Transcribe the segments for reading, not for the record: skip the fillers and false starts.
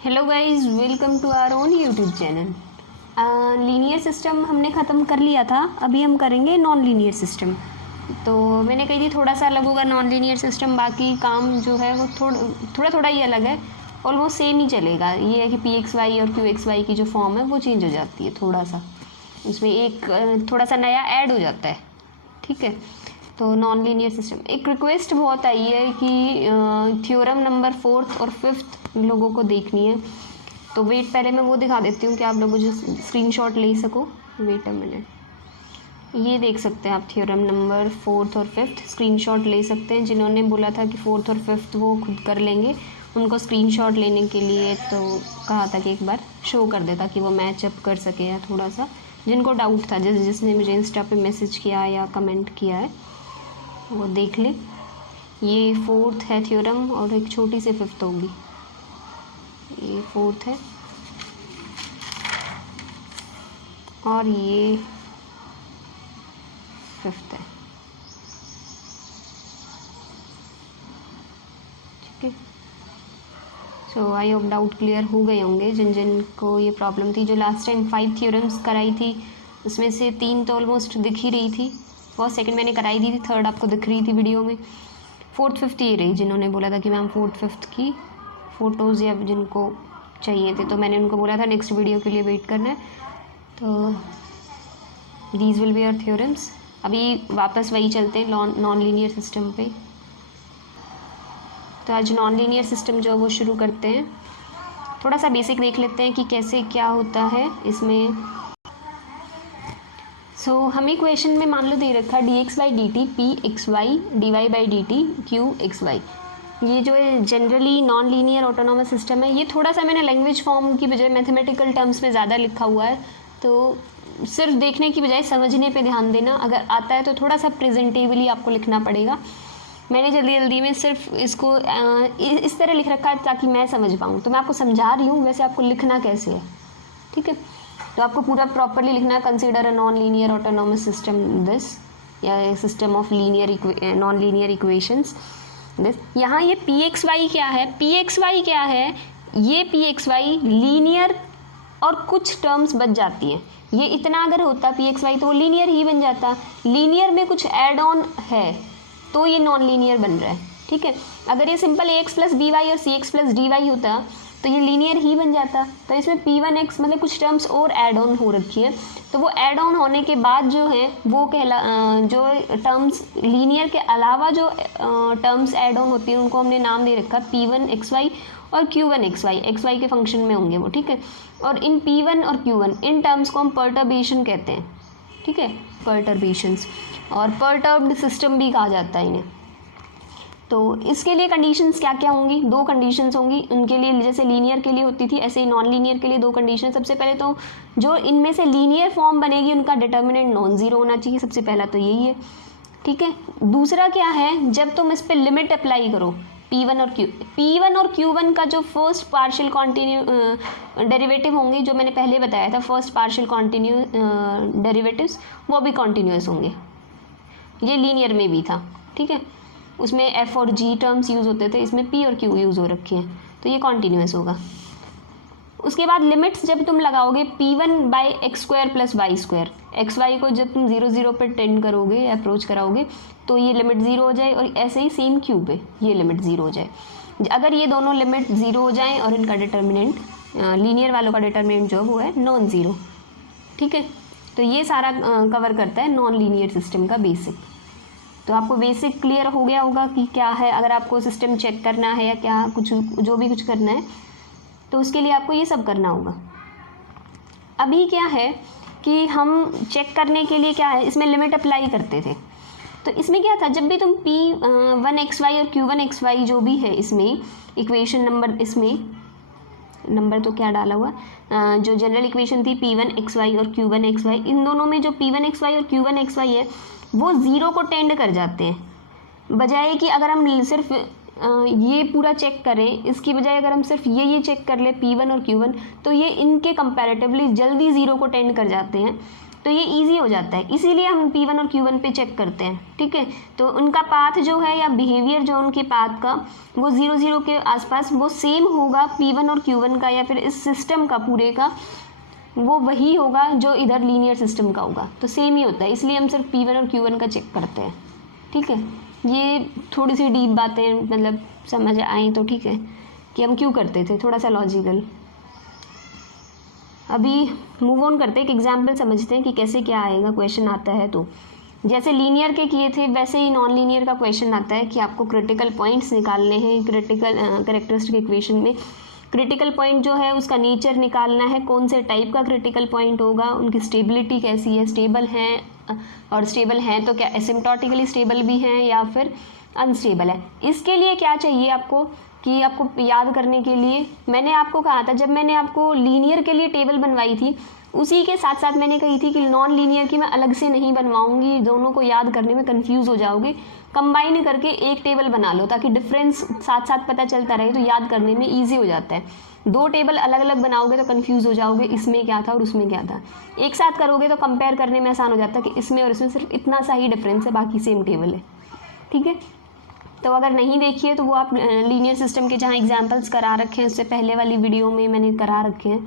Hello guys, welcome to our own YouTube channel. Linear system हमने ख़त्म कर लिया था, अभी हम करेंगे नॉन लीनियर सिस्टम। तो मैंने कही थी थोड़ा सा अलग होगा नॉन लीनियर सिस्टम, बाकी काम जो है वो थोड़ा ही अलग है, ऑलमोस्ट सेम ही चलेगा। ये है कि पी एक्स वाई और क्यू एक्स वाई की जो फॉर्म है वो चेंज हो जाती है, थोड़ा सा उसमें एक थोड़ा सा नया ऐड हो जाता है। ठीक है, तो नॉन लीनियर सिस्टम। एक रिक्वेस्ट बहुत आई है कि थ्योरम नंबर 4th और 5th लोगों को देखनी है, तो वेट पहले मैं वो दिखा देती हूँ कि आप लोग जो स्क्रीनशॉट ले सको। वेट अ मिनट, ये देख सकते हैं आप थ्योरम नंबर 4th और 5th स्क्रीनशॉट ले सकते हैं। जिन्होंने बोला था कि 4th और 5th वो खुद कर लेंगे, उनको स्क्रीनशॉट लेने के लिए तो कहा था कि एक बार शो कर देता कि वो मैच अप कर सके, या थोड़ा सा जिनको डाउट था, जिसने मुझे इंस्टा पे मैसेज किया या कमेंट किया है वो देख ले। ये 4th है थ्योरम और एक छोटी सी 5th होगी। ये 4th है और ये 5th है। ठीक है, सो आई होप डाउट क्लियर हो गए होंगे जिन जिन को ये प्रॉब्लम थी। जो लास्ट टाइम 5 थ्योरम्स कराई थी उसमें से 3 तो ऑलमोस्ट दिख ही रही थी, फर्स्ट सेकंड मैंने कराई दी थी, थर्ड आपको दिख रही थी वीडियो में। 4th 5th ये रही जिन्होंने बोला था कि मैम 4th 5th की फ़ोटोज़ या जिनको चाहिए थे, तो मैंने उनको बोला था नेक्स्ट वीडियो के लिए वेट करना है। तो these will be our theorems. अभी वापस वही चलते हैं नॉन लीनियर सिस्टम पे। तो आज नॉन लीनियर सिस्टम जो है वो शुरू करते हैं। थोड़ा सा बेसिक देख लेते हैं कि कैसे क्या होता है इसमें। सो हमें क्वेश्चन में मान लो दे रखा d x by d t P x y d y by d t Q x y. ये जो है generally non linear autonomous system है। ये थोड़ा सा मैंने लैंग्वेज फॉर्म की बजाय मैथमेटिकल टर्म्स में ज़्यादा लिखा हुआ है, तो सिर्फ देखने की बजाय समझने पे ध्यान देना। अगर आता है तो थोड़ा सा प्रेजेंटेबली आपको लिखना पड़ेगा। मैंने जल्दी में सिर्फ इसको इस तरह लिख रखा है ताकि मैं समझ पाऊँ, तो मैं आपको समझा रही हूँ, वैसे आपको लिखना कैसे है। ठीक है, तो आपको पूरा प्रॉपरली लिखना है। Consider a non linear autonomous system this, या system of linear non linear equations this. यहाँ ये पी एक्स वाई क्या है, पी एक्स वाई क्या है, ये पी एक्स वाई लीनियर और कुछ टर्म्स बच जाती हैं। ये इतना अगर होता पी एक्स वाई तो वो लीनियर ही बन जाता। लीनियर में कुछ एड ऑन है तो ये नॉन लीनियर बन रहा है। ठीक है, अगर ये सिंपल ए एक्स प्लस बी वाई और सी एक्स प्लस डी वाई होता तो ये लीनियर ही बन जाता। तो इसमें p1x मतलब कुछ टर्म्स और ऐड ऑन हो रखी है, तो वो ऐड ऑन होने के बाद जो है वो जो टर्म्स लीनियर के अलावा जो टर्म्स ऐड ऑन होती हैं उनको हमने नाम दे रखा p1xy और q1xy, xy के फंक्शन में होंगे वो। ठीक है, और इन p1 और q1 इन टर्म्स को हम पर्टर्बेशन कहते हैं। ठीक है, पर्टर्बेशंस, और पर्टर्ब्ड सिस्टम भी कहा जाता है इन्हें। तो इसके लिए कंडीशंस क्या क्या होंगी, 2 कंडीशंस होंगी उनके लिए। जैसे लीनियर के लिए होती थी ऐसे ही नॉन लीनियर के लिए 2 कंडीशन। सबसे पहले तो जो इनमें से लीनियर फॉर्म बनेगी उनका डिटर्मिनेंट नॉन जीरो होना चाहिए, सबसे पहला तो यही है। ठीक है, दूसरा क्या है, जब तुम इस पर लिमिट अप्लाई करो P1 और Q1 का जो फर्स्ट पार्शियल कॉन्टिन्यू डेरिवेटिव होंगे, जो मैंने पहले बताया था फर्स्ट पार्शियल कॉन्टिन्यू डेरिवेटिव्स, वो भी कॉन्टिन्यूस होंगे। ये लीनियर में भी था। ठीक है, उसमें f और g टर्म्स यूज़ होते थे, इसमें p और q यूज़ हो रखे हैं, तो ये कॉन्टीन्यूस होगा। उसके बाद लिमिट्स जब तुम लगाओगे p1 by x square plus y square, x y को जब तुम 0 0 पर टेंड करोगे, अप्रोच कराओगे, तो ये लिमिट 0 हो जाए, और ऐसे ही सेम q पे ये लिमिट 0 हो जाए। अगर ये दोनों लिमिट 0 हो जाएँ और इनका डिटर्मिनेंट लीनियर वालों का डिटर्मिनेंट जो वो है नॉन ज़ीरो। ठीक है, तो ये सारा कवर करता है नॉन लीनियर सिस्टम का बेसिक। तो आपको बेसिक क्लियर हो गया होगा कि क्या है। अगर आपको सिस्टम चेक करना है या क्या कुछ जो भी कुछ करना है तो उसके लिए आपको ये सब करना होगा। अभी क्या है कि हम चेक करने के लिए क्या है, इसमें लिमिट अप्लाई करते थे। तो इसमें क्या था, जब भी तुम p1xy और q1xy जो भी है इसमें इक्वेशन नंबर, इसमें नंबर तो क्या डाला हुआ, जो जनरल इक्वेशन थी p1xy और q1xy, इन दोनों में जो p1xy और q1xy है वो 0 को टेंड कर जाते हैं। बजाय कि अगर हम सिर्फ ये पूरा चेक करें, इसकी बजाय अगर हम सिर्फ ये चेक कर ले p1 और q1, तो ये इनके कंपैरेटिवली जल्दी 0 को टेंड कर जाते हैं। तो ये इजी हो जाता है, इसीलिए हम P1 और Q1 पे चेक करते हैं। ठीक है, तो उनका पाथ जो है या बिहेवियर जो उनके पाथ का वो 0 0 के आसपास वो सेम होगा P1 और Q1 का, या फिर इस सिस्टम का पूरे का वो वही होगा जो इधर लीनियर सिस्टम का होगा, तो सेम ही होता है, इसलिए हम सिर्फ P1 और Q1 का चेक करते हैं। ठीक है, ये थोड़ी सी डीप बातें मतलब समझ आई तो ठीक है कि हम क्यों करते थे, थोड़ा सा लॉजिकल। अभी मूव ऑन करते हैं, एक एग्जाम्पल समझते हैं कि कैसे क्या आएगा क्वेश्चन आता है। तो जैसे लीनियर के किए थे वैसे ही नॉन लीनियर का क्वेश्चन आता है कि आपको क्रिटिकल पॉइंट्स निकालने हैं। क्रिटिकल कैरेक्टरिस्टिक इक्वेशन में क्रिटिकल पॉइंट जो है उसका नेचर निकालना है, कौन से टाइप का क्रिटिकल पॉइंट होगा, उनकी स्टेबिलिटी कैसी है, स्टेबल हैं, और स्टेबल हैं तो क्या एसिम्प्टोटिकली स्टेबल भी हैं या फिर अनस्टेबल है। इसके लिए क्या चाहिए आपको कि आपको याद करने के लिए मैंने आपको कहा था, जब मैंने आपको लीनियर के लिए टेबल बनवाई थी उसी के साथ साथ मैंने कही थी कि नॉन लीनियर की मैं अलग से नहीं बनवाऊंगी, दोनों को याद करने में कंफ्यूज हो जाओगे, कंबाइन करके एक टेबल बना लो ताकि डिफरेंस साथ साथ पता चलता रहे, तो याद करने में ईजी हो जाता है। दो टेबल अलग अलग बनाओगे तो कंफ्यूज हो जाओगे, इसमें क्या था और उसमें क्या था। एक साथ करोगे तो कंपेयर करने में आसान हो जाता है कि इसमें और इसमें सिर्फ इतना सा ही डिफरेंस है, बाकी सेम टेबल है। ठीक है, तो अगर नहीं देखिए तो वो आप लीनियर सिस्टम के जहाँ एग्जांपल्स करा रखे हैं उससे पहले वाली वीडियो में मैंने करा रखे हैं,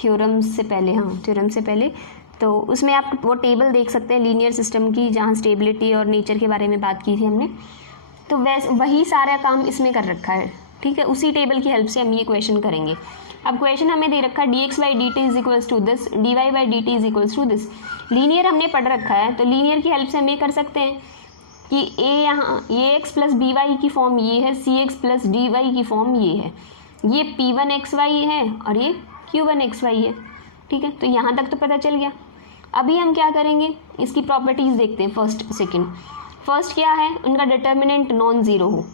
थ्योरम्स से पहले, हाँ थ्योरम से पहले, तो उसमें आप वो टेबल देख सकते हैं लीनियर सिस्टम की, जहाँ स्टेबिलिटी और नेचर के बारे में बात की थी हमने। तो वही सारा काम इसमें कर रखा है। ठीक है, उसी टेबल की हेल्प से हम ये क्वेश्चन करेंगे। अब क्वेश्चन हमें दे रखा है dx/dt is equals to this, dy/dt is equals to this. Linear हमने पढ़ रखा है तो लीनियर की हेल्प से हम ये कर सकते हैं कि a यहाँ ax प्लस by की फॉर्म ये है, cx प्लस dy की फॉर्म ये है, ये p1xy है और ये q1xy है। ठीक है, तो यहाँ तक तो पता चल गया। अभी हम क्या करेंगे, इसकी प्रॉपर्टीज़ देखते हैं फर्स्ट सेकंड। फर्स्ट क्या है, उनका डिटर्मिनेंट नॉन ज़ीरो हो।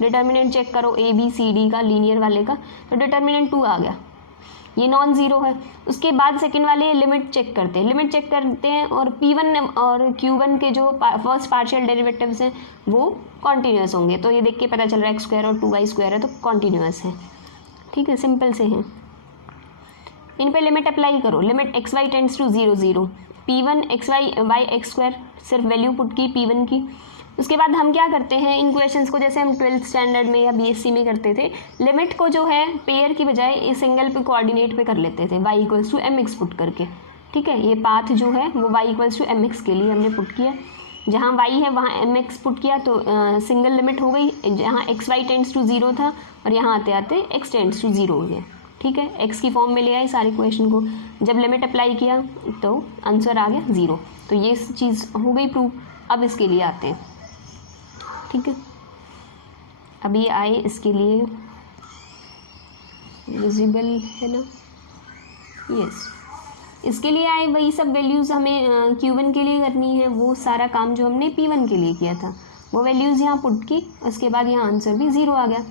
डिटर्मिनेंट चेक करो ए बी सी डी का, लीनियर वाले का, तो डिटर्मिनेंट 2 आ गया, ये नॉन ज़ीरो है। उसके बाद सेकंड वाले लिमिट चेक करते हैं, लिमिट चेक करते हैं और P1 और Q1 के जो फर्स्ट पार्शियल डेरिवेटिव्स हैं वो कॉन्टीन्यूस होंगे, तो ये देख के पता चल रहा है x² और 2y² है तो कॉन्टीन्यूस है। ठीक है, सिंपल से हैं। इन पे लिमिट अप्लाई करो, limit xy tends to 0 0, P1 xy by x², सिर्फ वैल्यू पुट की P1 की। उसके बाद हम क्या करते हैं, इन क्वेश्चंस को जैसे हम 12th स्टैंडर्ड में या BSc में करते थे, लिमिट को जो है पेयर की बजाय सिंगल पे कोऑर्डिनेट पे कर लेते थे, y equals to mx put करके। ठीक है, ये पाथ जो है वो y इक्वल्स टू mx के लिए हमने पुट किया, जहाँ y है वहाँ mx पुट किया तो सिंगल लिमिट हो गई, जहाँ xy टेंड्स टू 0 था और यहाँ आते आते x टेंड्स टू 0 हो गया। ठीक है, x की फॉर्म में ले आए सारे क्वेश्चन को, जब लिमिट अप्लाई किया तो आंसर आ गया 0, तो ये चीज़ हो गई प्रूव। अब इसके लिए आते हैं। ठीक है, अब ये आए इसके लिए, विजिबल है ना, यस, इसके लिए आए वही सब वैल्यूज़ हमें Q1 के लिए करनी है, वो सारा काम जो हमने P1 के लिए किया था वो वैल्यूज़ यहाँ पुट की, उसके बाद यहाँ आंसर भी 0 आ गया।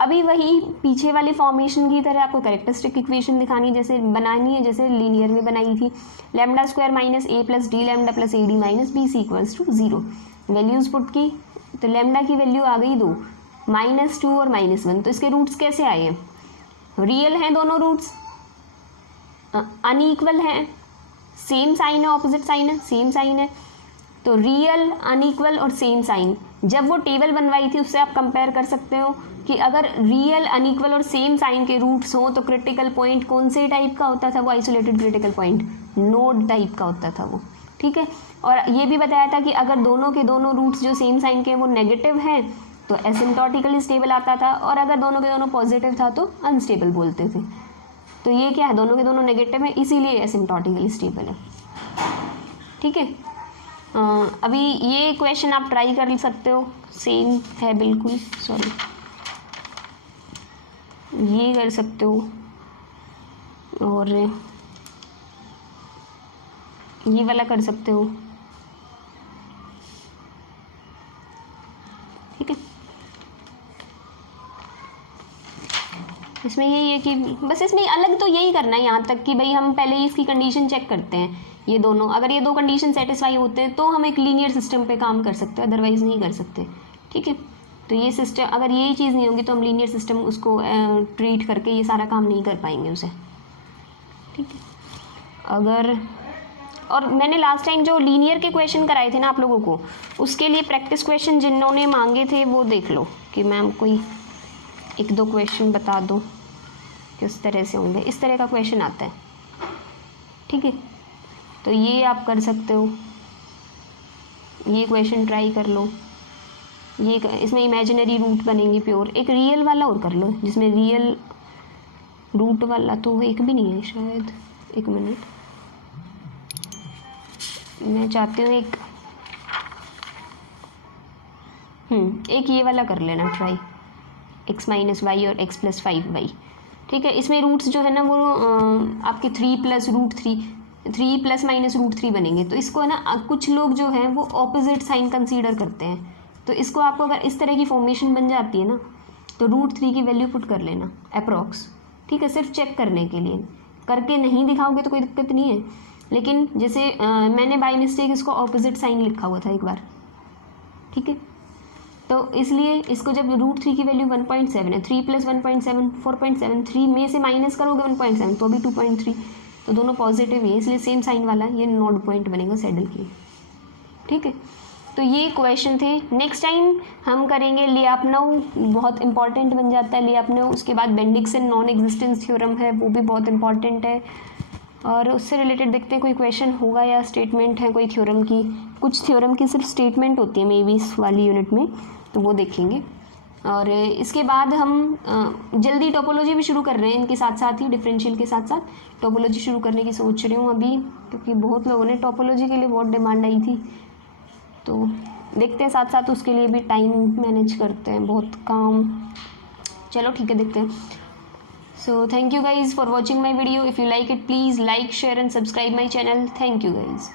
अभी वही पीछे वाले फॉर्मेशन की तरह आपको कैरेक्टरिस्टिक इक्वेशन दिखानी जैसे बनानी है, जैसे लीनियर में बनाई थी, λ² minus a plus D lambda plus A D minus B C equals to 0। Values put की तो लैम्डा की वैल्यू आ गई 2, -2 और -1। तो इसके रूट्स कैसे आए हैं, रियल हैं दोनों रूट्स, अनईक्वल हैं, सेम साइन है, ऑपोजिट साइन है, सेम साइन है, तो रियल, अनईक्वल और सेम साइन। जब वो टेबल बनवाई थी उससे आप कंपेयर कर सकते हो कि अगर रियल, अनईक्वल और सेम साइन के रूट्स हों तो क्रिटिकल पॉइंट कौन से टाइप का होता था, वो isolated critical point node type का होता था वो। ठीक है, और ये भी बताया था कि अगर दोनों के दोनों रूट्स जो सेम साइन के वो नेगेटिव हैं तो एसिम्प्टोटिकली स्टेबल आता था, और अगर दोनों के दोनों पॉजिटिव था तो अनस्टेबल बोलते थे। तो ये क्या है, दोनों के दोनों नेगेटिव हैं इसीलिए एसिम्प्टोटिकली स्टेबल है। ठीक है, अभी ये क्वेश्चन आप ट्राई कर सकते हो, सेम है बिल्कुल, सॉरी ये कर सकते हो, और ये वाला कर सकते हो। ठीक है, इसमें यही है कि बस इसमें अलग तो यही करना है यहाँ तक कि भाई हम पहले ही इसकी कंडीशन चेक करते हैं, ये दोनों, अगर ये दो कंडीशन सेटिस्फाई होते हैं तो हम एक लीनियर सिस्टम पे काम कर सकते हैं, अदरवाइज नहीं कर सकते। ठीक है, तो ये सिस्टम अगर यही चीज़ नहीं होगी तो हम लीनियर सिस्टम उसको ट्रीट करके ये सारा काम नहीं कर पाएंगे उसे। ठीक है, अगर और मैंने लास्ट टाइम जो लीनियर के क्वेश्चन कराए थे ना आप लोगों को, उसके लिए प्रैक्टिस क्वेश्चन जिन्होंने मांगे थे वो देख लो कि मैम कोई 1-2 क्वेश्चन बता दो किस तरह से होंगे। इस तरह का क्वेश्चन आता है, ठीक है। तो ये आप कर सकते हो, ये क्वेश्चन ट्राई कर लो। ये इसमें इमेजिनरी रूट बनेंगे प्योर। एक रियल वाला और कर लो जिसमें रियल रूट वाला तो एक भी नहीं है शायद। 1 मिनट, मैं चाहती हूँ एक ये वाला कर लेना ट्राई, x - y और x + 5y, ठीक है। इसमें रूट्स जो है ना वो आपके 3 + √3, 3 ± √3 बनेंगे। तो इसको है ना कुछ लोग जो हैं वो ऑपोजिट साइन कंसीडर करते हैं। तो इसको आपको अगर इस तरह की फॉर्मेशन बन जाती है ना तो √3 की वैल्यू पुट कर लेना अप्रॉक्स, ठीक है, सिर्फ चेक करने के लिए। करके नहीं दिखाओगे तो कोई दिक्कत नहीं है, लेकिन जैसे मैंने बाय मिस्टेक इसको ऑपोजिट साइन लिखा हुआ था एक बार, ठीक है। तो इसलिए इसको जब √3 की वैल्यू 1.7 है, 3 + 1.7 4.7, 3 में से माइनस करोगे 1.7 तो अभी 2.3, तो दोनों पॉजिटिव है, इसलिए सेम साइन वाला ये नोड पॉइंट बनेगा सैडल की, ठीक है। तो ये क्वेश्चन थे। नेक्स्ट टाइम हम करेंगे लियापनाउ, बहुत इंपॉर्टेंट बन जाता है लियापनाउ। उसके बाद बेंडिक्सन नॉन एग्जिस्टेंस थ्योरम है, वो भी बहुत इंपॉर्टेंट है। और उससे रिलेटेड देखते हैं कोई क्वेश्चन होगा या स्टेटमेंट है कोई थ्योरम की। कुछ थ्योरम की सिर्फ स्टेटमेंट होती है मे बी इस वाली यूनिट में, तो वो देखेंगे। और इसके बाद हम जल्दी टोपोलॉजी भी शुरू कर रहे हैं, इनके साथ साथ ही डिफरेंशियल के साथ साथ टोपोलॉजी शुरू करने की सोच रही हूँ अभी, क्योंकि बहुत लोगों ने टोपोलॉजी के लिए बहुत डिमांड आई थी। तो देखते हैं, साथ साथ उसके लिए भी टाइम मैनेज करते हैं, बहुत काम। चलो ठीक है, देखते हैं। So thank you guys for watching my video. If you like it please like, share and subscribe my channel. Thank you guys.